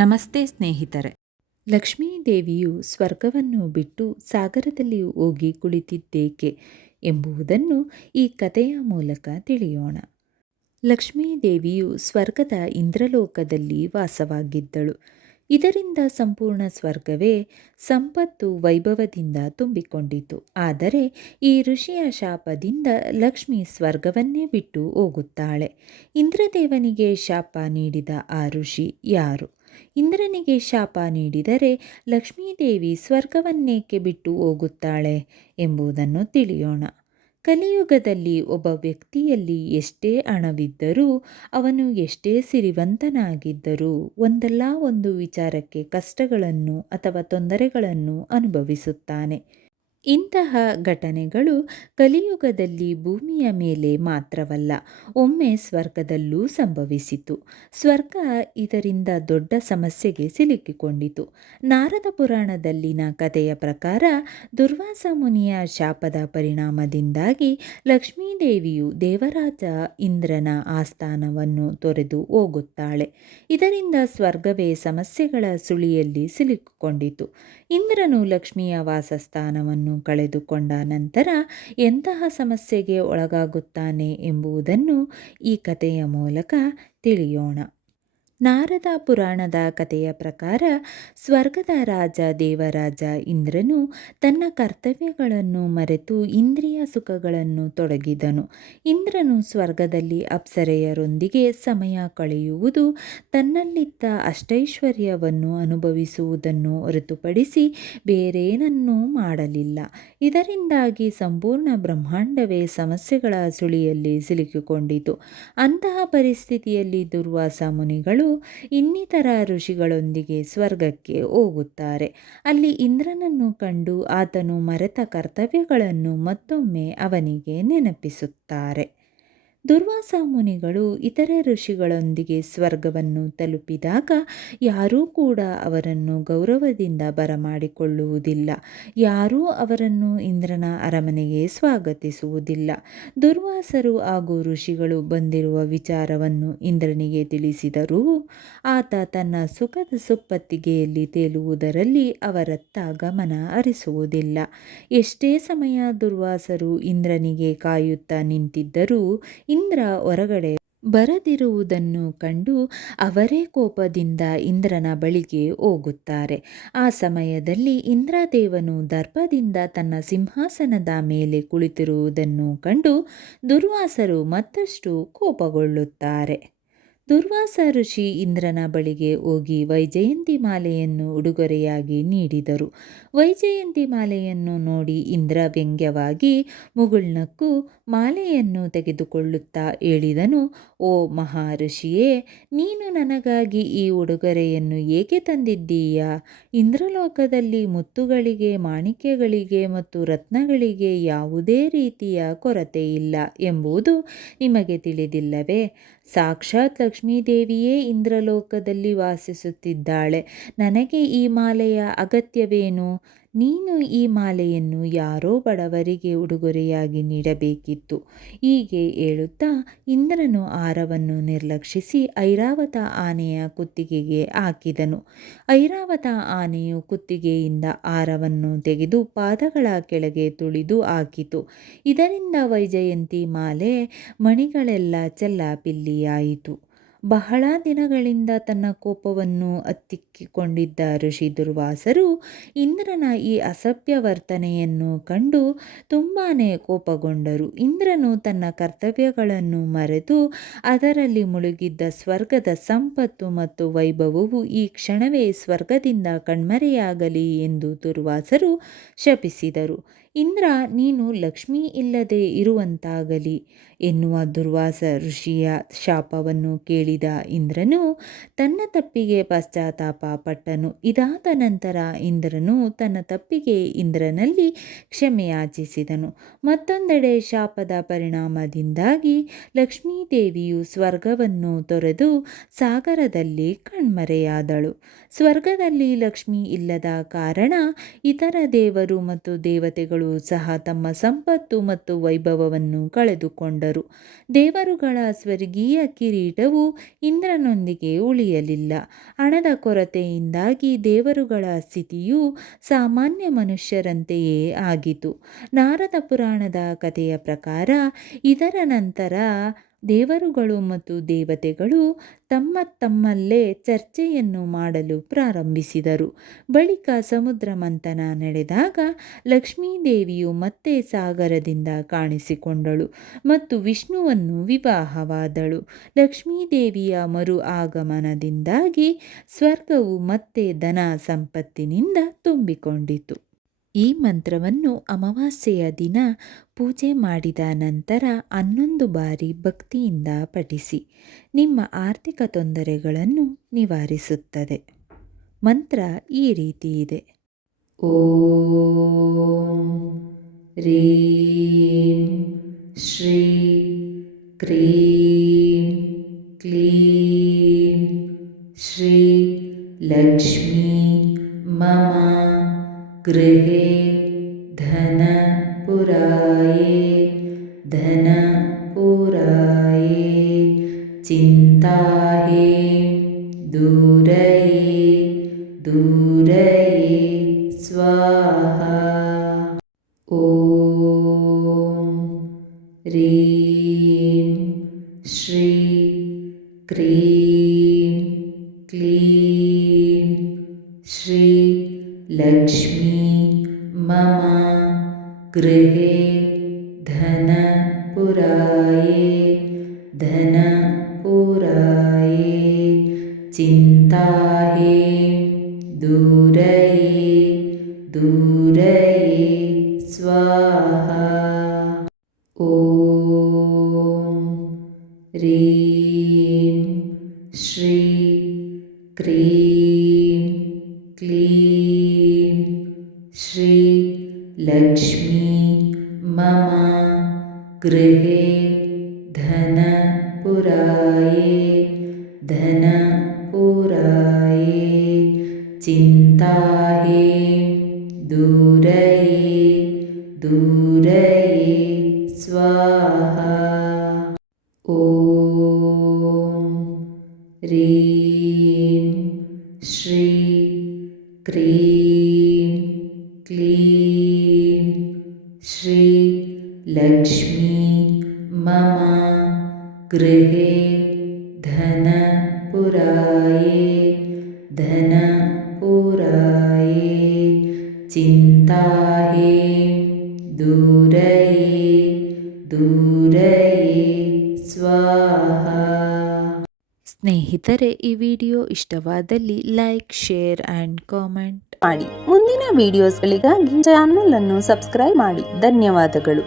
ನಮಸ್ತೆ ಸ್ನೇಹಿತರೆ. ಲಕ್ಷ್ಮೀದೇವಿಯು ಸ್ವರ್ಗವನ್ನು ಬಿಟ್ಟು ಸಾಗರದಲ್ಲಿ ಹೋಗಿ ಕುಳಿತಿದ್ದೇಕೆ ಎಂಬುದನ್ನು ಈ ಕಥೆಯ ಮೂಲಕ ತಿಳಿಯೋಣ. ಲಕ್ಷ್ಮೀದೇವಿಯು ಸ್ವರ್ಗದ ಇಂದ್ರಲೋಕದಲ್ಲಿ ವಾಸವಾಗಿದ್ದಳು. ಇದರಿಂದ ಸಂಪೂರ್ಣ ಸ್ವರ್ಗವೇ ಸಂಪತ್ತು ವೈಭವದಿಂದ ತುಂಬಿಕೊಂಡಿತು. ಆದರೆ ಈ ಋಷಿಯ ಶಾಪದಿಂದ ಲಕ್ಷ್ಮಿ ಸ್ವರ್ಗವನ್ನೇ ಬಿಟ್ಟು ಹೋಗುತ್ತಾಳೆ. ಇಂದ್ರದೇವನಿಗೆ ಶಾಪ ನೀಡಿದ ಆ ಋಷಿ ಯಾರು? ಇಂದ್ರನಿಗೆ ಶಾಪ ನೀಡಿದರೆ ಲಕ್ಷ್ಮೀದೇವಿ ಸ್ವರ್ಗವನ್ನೇಕೆ ಬಿಟ್ಟು ಹೋಗುತ್ತಾಳೆ ಎಂಬುದನ್ನು ತಿಳಿಯೋಣ. ಕಲಿಯುಗದಲ್ಲಿ ಒಬ್ಬ ವ್ಯಕ್ತಿಯಲ್ಲಿ ಎಷ್ಟೇ ಹಣವಿದ್ದರೂ, ಅವನು ಎಷ್ಟೇ ಸಿರಿವಂತನಾಗಿದ್ದರೂ ಒಂದಲ್ಲ ಒಂದು ವಿಚಾರಕ್ಕೆ ಕಷ್ಟಗಳನ್ನು ಅಥವಾ ತೊಂದರೆಗಳನ್ನು ಅನುಭವಿಸುತ್ತಾನೆ. ಇಂತಹ ಘಟನೆಗಳು ಕಲಿಯುಗದಲ್ಲಿ ಭೂಮಿಯ ಮೇಲೆ ಮಾತ್ರವಲ್ಲ, ಒಮ್ಮೆ ಸ್ವರ್ಗದಲ್ಲೂ ಸಂಭವಿಸಿತು. ಸ್ವರ್ಗ ಇದರಿಂದ ದೊಡ್ಡ ಸಮಸ್ಯೆಗೆ ಸಿಲುಕಿಕೊಂಡಿತು. ನಾರದ ಪುರಾಣದಲ್ಲಿನ ಕಥೆಯ ಪ್ರಕಾರ ದುರ್ವಾಸ ಮುನಿಯ ಶಾಪದ ಪರಿಣಾಮದಿಂದಾಗಿ ಲಕ್ಷ್ಮೀದೇವಿಯು ದೇವರಾಜ ಇಂದ್ರನ ಆಸ್ಥಾನವನ್ನು ತೊರೆದು ಹೋಗುತ್ತಾಳೆ. ಇದರಿಂದ ಸ್ವರ್ಗವೇ ಸಮಸ್ಯೆಗಳ ಸುಳಿಯಲ್ಲಿ ಸಿಲುಕಿಕೊಂಡಿತು. ಇಂದ್ರನು ಲಕ್ಷ್ಮಿಯ ವಾಸಸ್ಥಾನವನ್ನು ಕಳೆದುಕೊಂಡ ನಂತರ ಎಂತಹ ಸಮಸ್ಯೆಗೆ ಒಳಗಾಗುತ್ತಾನೆ ಎಂಬುದನ್ನು ಈ ಕಥೆಯ ಮೂಲಕ ತಿಳಿಯೋಣ. ನಾರದ ಪುರಾಣದ ಕಥೆಯ ಪ್ರಕಾರ ಸ್ವರ್ಗದ ರಾಜ ದೇವರಾಜ ಇಂದ್ರನು ತನ್ನ ಕರ್ತವ್ಯಗಳನ್ನು ಮರೆತು ಇಂದ್ರಿಯ ಸುಖಗಳನ್ನು ತೊಡಗಿದನು. ಇಂದ್ರನು ಸ್ವರ್ಗದಲ್ಲಿ ಅಪ್ಸರೆಯರೊಂದಿಗೆ ಸಮಯ ಕಳೆಯುವುದು, ತನ್ನಲ್ಲಿದ್ದ ಅಷ್ಟೈಶ್ವರ್ಯವನ್ನು ಅನುಭವಿಸುವುದನ್ನು ಹೊರತುಪಡಿಸಿ ಬೇರೇನನ್ನೂ ಮಾಡಲಿಲ್ಲ. ಇದರಿಂದಾಗಿ ಸಂಪೂರ್ಣ ಬ್ರಹ್ಮಾಂಡವೇ ಸಮಸ್ಯೆಗಳ ಸುಳಿಯಲ್ಲಿ ಸಿಲುಕಿಕೊಂಡಿತು. ಅಂತಹ ಪರಿಸ್ಥಿತಿಯಲ್ಲಿ ದುರ್ವಾಸ ಮುನಿಗಳು ಇನ್ನಿತರ ಋಷಿಗಳೊಂದಿಗೆ ಸ್ವರ್ಗಕ್ಕೆ ಹೋಗುತ್ತಾರೆ. ಅಲ್ಲಿ ಇಂದ್ರನನ್ನು ಕಂಡು ಆತನು ಮರೆತ ಕರ್ತವ್ಯಗಳನ್ನು ಮತ್ತೊಮ್ಮೆ ಅವನಿಗೆ ನೆನಪಿಸುತ್ತಾರೆ. ದುರ್ವಾಸ ಮುನಿಗಳು ಇತರೆ ಋಷಿಗಳೊಂದಿಗೆ ಸ್ವರ್ಗವನ್ನು ತಲುಪಿದಾಗ ಯಾರೂ ಕೂಡ ಅವರನ್ನು ಗೌರವದಿಂದ ಬರಮಾಡಿಕೊಳ್ಳುವುದಿಲ್ಲ. ಯಾರೂ ಅವರನ್ನು ಇಂದ್ರನ ಅರಮನೆಗೆ ಸ್ವಾಗತಿಸುವುದಿಲ್ಲ. ದುರ್ವಾಸರು ಹಾಗೂ ಋಷಿಗಳು ಬಂದಿರುವ ವಿಚಾರವನ್ನು ಇಂದ್ರನಿಗೆ ತಿಳಿಸಿದರೂ ಆತ ತನ್ನ ಸುಖದ ಸುಪ್ಪತ್ತಿಗೆಯಲ್ಲಿ ತೇಲುವುದರಲ್ಲಿ ಅವರತ್ತ ಗಮನ ಹರಿಸುವುದಿಲ್ಲ. ಎಷ್ಟೇ ಸಮಯ ದುರ್ವಾಸರು ಇಂದ್ರನಿಗೆ ಕಾಯುತ್ತಾ ನಿಂತಿದ್ದರೂ ಇಂದ್ರ ಹೊರಗಡೆ ಬರದಿರುವುದನ್ನು ಕಂಡು ಅವರೇ ಕೋಪದಿಂದ ಇಂದ್ರನ ಬಳಿಗೆ ಹೋಗುತ್ತಾರೆ. ಆ ಸಮಯದಲ್ಲಿ ಇಂದ್ರದೇವನು ದರ್ಪದಿಂದ ತನ್ನ ಸಿಂಹಾಸನದ ಮೇಲೆ ಕುಳಿತಿರುವುದನ್ನು ಕಂಡು ದುರ್ವಾಸರು ಮತ್ತಷ್ಟು ಕೋಪಗೊಳ್ಳುತ್ತಾರೆ. ದುರ್ವಾಸ ಋಷಿ ಇಂದ್ರನ ಬಳಿಗೆ ಹೋಗಿ ವೈಜಯಂತಿ ಮಾಲೆಯನ್ನು ಉಡುಗೊರೆಯಾಗಿ ನೀಡಿದರು. ವೈಜಯಂತಿ ಮಾಲೆಯನ್ನು ನೋಡಿ ಇಂದ್ರ ವ್ಯಂಗ್ಯವಾಗಿ ಮುಗುಳ್ನಕ್ಕು ಮಾಲೆಯನ್ನು ತೆಗೆದುಕೊಳ್ಳುತ್ತಾ ಹೇಳಿದನು, ಓ ಮಹರ್ಷಿಯೇ, ನೀನು ನನಗಾಗಿ ಈ ಉಡುಗೊರೆಯನ್ನು ಏಕೆ ತಂದಿದ್ದೀಯಾ? ಇಂದ್ರಲೋಕದಲ್ಲಿ ಮುತ್ತುಗಳಿಗೆ, ಮಾಣಿಕ್ಯಗಳಿಗೆ ಮತ್ತು ರತ್ನಗಳಿಗೆ ಯಾವುದೇ ರೀತಿಯ ಕೊರತೆ ಇಲ್ಲ ಎಂಬುದು ನಿಮಗೆ ತಿಳಿದಿಲ್ಲವೇ? ಸಾಕ್ಷಾತ್ ಲಕ್ಷ್ಮೀದೇವಿಯೇ ಇಂದ್ರಲೋಕದಲ್ಲಿ ವಾಸಿಸುತ್ತಿದ್ದಾಳೆ. ನನಗೆ ಈ ಮಾಲೆಯ ಅಗತ್ಯವೇನು? ನೀನು ಈ ಮಾಲೆಯನ್ನು ಯಾರೋ ಬಡವರಿಗೆ ಉಡುಗೊರೆಯಾಗಿ ನೀಡಬೇಕಿತ್ತು. ಹೀಗೆ ಹೇಳುತ್ತಾ ಇಂದ್ರನು ಹಾರವನ್ನು ನಿರ್ಲಕ್ಷಿಸಿ ಐರಾವತ ಆನೆಯ ಕುತ್ತಿಗೆಗೆ ಹಾಕಿದನು. ಐರಾವತ ಆನೆಯು ಕುತ್ತಿಗೆಯಿಂದ ಹಾರವನ್ನು ತೆಗೆದು ಪಾದಗಳ ಕೆಳಗೆ ತುಳಿದು ಹಾಕಿತು. ಇದರಿಂದ ವೈಜಯಂತಿ ಮಾಲೆ ಮಣಿಗಳೆಲ್ಲ ಚೆಲ್ಲಾಪಿಲ್ಲಿಯಾಯಿತು. ಬಹಳ ದಿನಗಳಿಂದ ತನ್ನ ಕೋಪವನ್ನು ಹತ್ತಿಕ್ಕಿಕೊಂಡಿದ್ದ ಋಷಿ ದುರ್ವಾಸರು ಇಂದ್ರನ ಈ ಅಸಭ್ಯ ವರ್ತನೆಯನ್ನು ಕಂಡು ತುಂಬಾ ಕೋಪಗೊಂಡರು. ಇಂದ್ರನು ತನ್ನ ಕರ್ತವ್ಯಗಳನ್ನು ಮರೆತು ಅದರಲ್ಲಿ ಮುಳುಗಿದ್ದ ಸ್ವರ್ಗದ ಸಂಪತ್ತು ಮತ್ತು ವೈಭವವು ಈ ಕ್ಷಣವೇ ಸ್ವರ್ಗದಿಂದ ಕಣ್ಮರೆಯಾಗಲಿ ಎಂದು ದುರ್ವಾಸರು ಶಪಿಸಿದರು. ಇಂದ್ರ, ನೀನು ಲಕ್ಷ್ಮಿ ಇಲ್ಲದೆ ಇರುವಂತಾಗಲಿ ಎನ್ನುವ ದುರ್ವಾಸ ಋಷಿಯ ಶಾಪವನ್ನು ಕೇಳಿದ ಇಂದ್ರನು ತನ್ನ ತಪ್ಪಿಗೆ ಪಶ್ಚಾತ್ತಾಪ ಪಟ್ಟನು. ಇದಾದ ನಂತರ ಇಂದ್ರನು ತನ್ನ ತಪ್ಪಿಗೆ ಇಂದ್ರನಲ್ಲಿ ಕ್ಷಮೆಯಾಚಿಸಿದನು. ಮತ್ತೊಂದೆಡೆ ಶಾಪದ ಪರಿಣಾಮದಿಂದಾಗಿ ಲಕ್ಷ್ಮೀದೇವಿಯು ಸ್ವರ್ಗವನ್ನು ತೊರೆದು ಸಾಗರದಲ್ಲಿ ಸ್ವರ್ಗದಲ್ಲಿ ಲಕ್ಷ್ಮಿ ಇಲ್ಲದ ಕಾರಣ ಇತರ ದೇವರು ಮತ್ತು ದೇವತೆಗಳು ದೇವತೆಗಳು ಸಹ ತಮ್ಮ ಸಂಪತ್ತು ಮತ್ತು ವೈಭವವನ್ನು ಕಳೆದುಕೊಂಡರು. ದೇವರುಗಳ ಸ್ವರ್ಗೀಯ ಕಿರೀಟವು ಇಂದ್ರನೊಂದಿಗೆ ಉಳಿಯಲಿಲ್ಲ. ಹಣದ ಕೊರತೆಯಿಂದಾಗಿ ದೇವರುಗಳ ಸ್ಥಿತಿಯು ಸಾಮಾನ್ಯ ಮನುಷ್ಯರಂತೆಯೇ ಆಗಿತು. ನಾರದ ಪುರಾಣದ ಕಥೆಯ ಪ್ರಕಾರ ಇದರ ನಂತರ ದೇವರುಗಳು ಮತ್ತು ದೇವತೆಗಳು ತಮ್ಮಲ್ಲೇ ಚರ್ಚೆಯನ್ನು ಮಾಡಲು ಪ್ರಾರಂಭಿಸಿದರು. ಬಳಿಕ ಸಮುದ್ರ ಮಂಥನ ನಡೆದಾಗ ಲಕ್ಷ್ಮೀದೇವಿಯು ಮತ್ತೆ ಸಾಗರದಿಂದ ಕಾಣಿಸಿಕೊಂಡಳು ಮತ್ತು ವಿಷ್ಣುವನ್ನು ವಿವಾಹವಾದಳು. ಲಕ್ಷ್ಮೀದೇವಿಯ ಮರು ಆಗಮನದಿಂದಾಗಿ ಸ್ವರ್ಗವು ಮತ್ತೆ ಧನ ಸಂಪತ್ತಿನಿಂದ ತುಂಬಿಕೊಂಡಿತು. ಈ ಮಂತ್ರವನ್ನು ಅಮಾವಾಸ್ಯೆಯ ದಿನ ಪೂಜೆ ಮಾಡಿದ ನಂತರ 11 ಬಾರಿ ಭಕ್ತಿಯಿಂದ ಪಠಿಸಿ. ನಿಮ್ಮ ಆರ್ಥಿಕ ತೊಂದರೆಗಳನ್ನು ನಿವಾರಿಸುತ್ತದೆ. ಮಂತ್ರ ಈ ರೀತಿ ಇದೆ: ಓಂ ರೀಂ ಶ್ರೀ ಕ್ರೀಂ ಕ್ಲೀಂ ಶ್ರೀ ಲಕ್ಷ್ಮೀ ಮಮ ಗೃಹೇ ಧನ ಪುರಾಯೇ ಧನ ಪುರಾಯೇ ಚಿಂತಾಹೇ ದೂರಯೇ ದೂರಯೇ ಸ್ವಾಹಾ. ಓಂ ರೀಂ ಶ್ರೀ ಕ್ರೀಂ ಕ್ಲೀಂ ಶ್ರೀ ಲಕ್ಷ್ಮೀ ಮಮ ಗೃಹೇ ಧನ ಪುರಾಯೇ ಧನ ಪುರಾಯೇ ಚಿಂತಾಹೇ ದೂರಯೇ ದೂರಯೇ ಸ್ವಾಹಾ. ಓಂ ರೀಂ ಶ್ರೀ ಕ್ರೀಂ ಕ್ಲೀಂ ಶ್ರೀ ಲಕ್ಷ್ಮೀ ಮಮ ಗೃಹೇ ಧನ ಪುರಾಯೇ ಧನ ಪುರಾಯೇ ಚಿಂತಾಹೇ ದೂರಯೇ ದೂರಯೇ ಸ್ವಾಹಾ. ಓಂ ರೀಂ ಶ್ರೀ ಕ್ರೀಂ ಕ್ಲೀಂ ಶ್ರೀ ಲಕ್ಷ್ಮೀ ಮಮ ಗೃಹೇ ಧನ ಪುರಾಯೇ ಧನ ಪುರಾಯೇ ಚಿಂತಾಹೇ ದೂರಯೇ ದೂರಯೇ ಸ್ವಾಹಾ. ಸ್ನೇಹಿತರೆ, ಈ ವಿಡಿಯೋ ಇಷ್ಟವಾದಲ್ಲಿ ಲೈಕ್, ಶೇರ್ ಆ್ಯಂಡ್ ಕಾಮೆಂಟ್ ಮಾಡಿ. ಮುಂದಿನ ವಿಡಿಯೋಸ್ಗಳಿಗಾಗಿ ಚಾನಲ್ ಅನ್ನು ಸಬ್ಸ್ಕ್ರೈಬ್ ಮಾಡಿ. ಧನ್ಯವಾದಗಳು.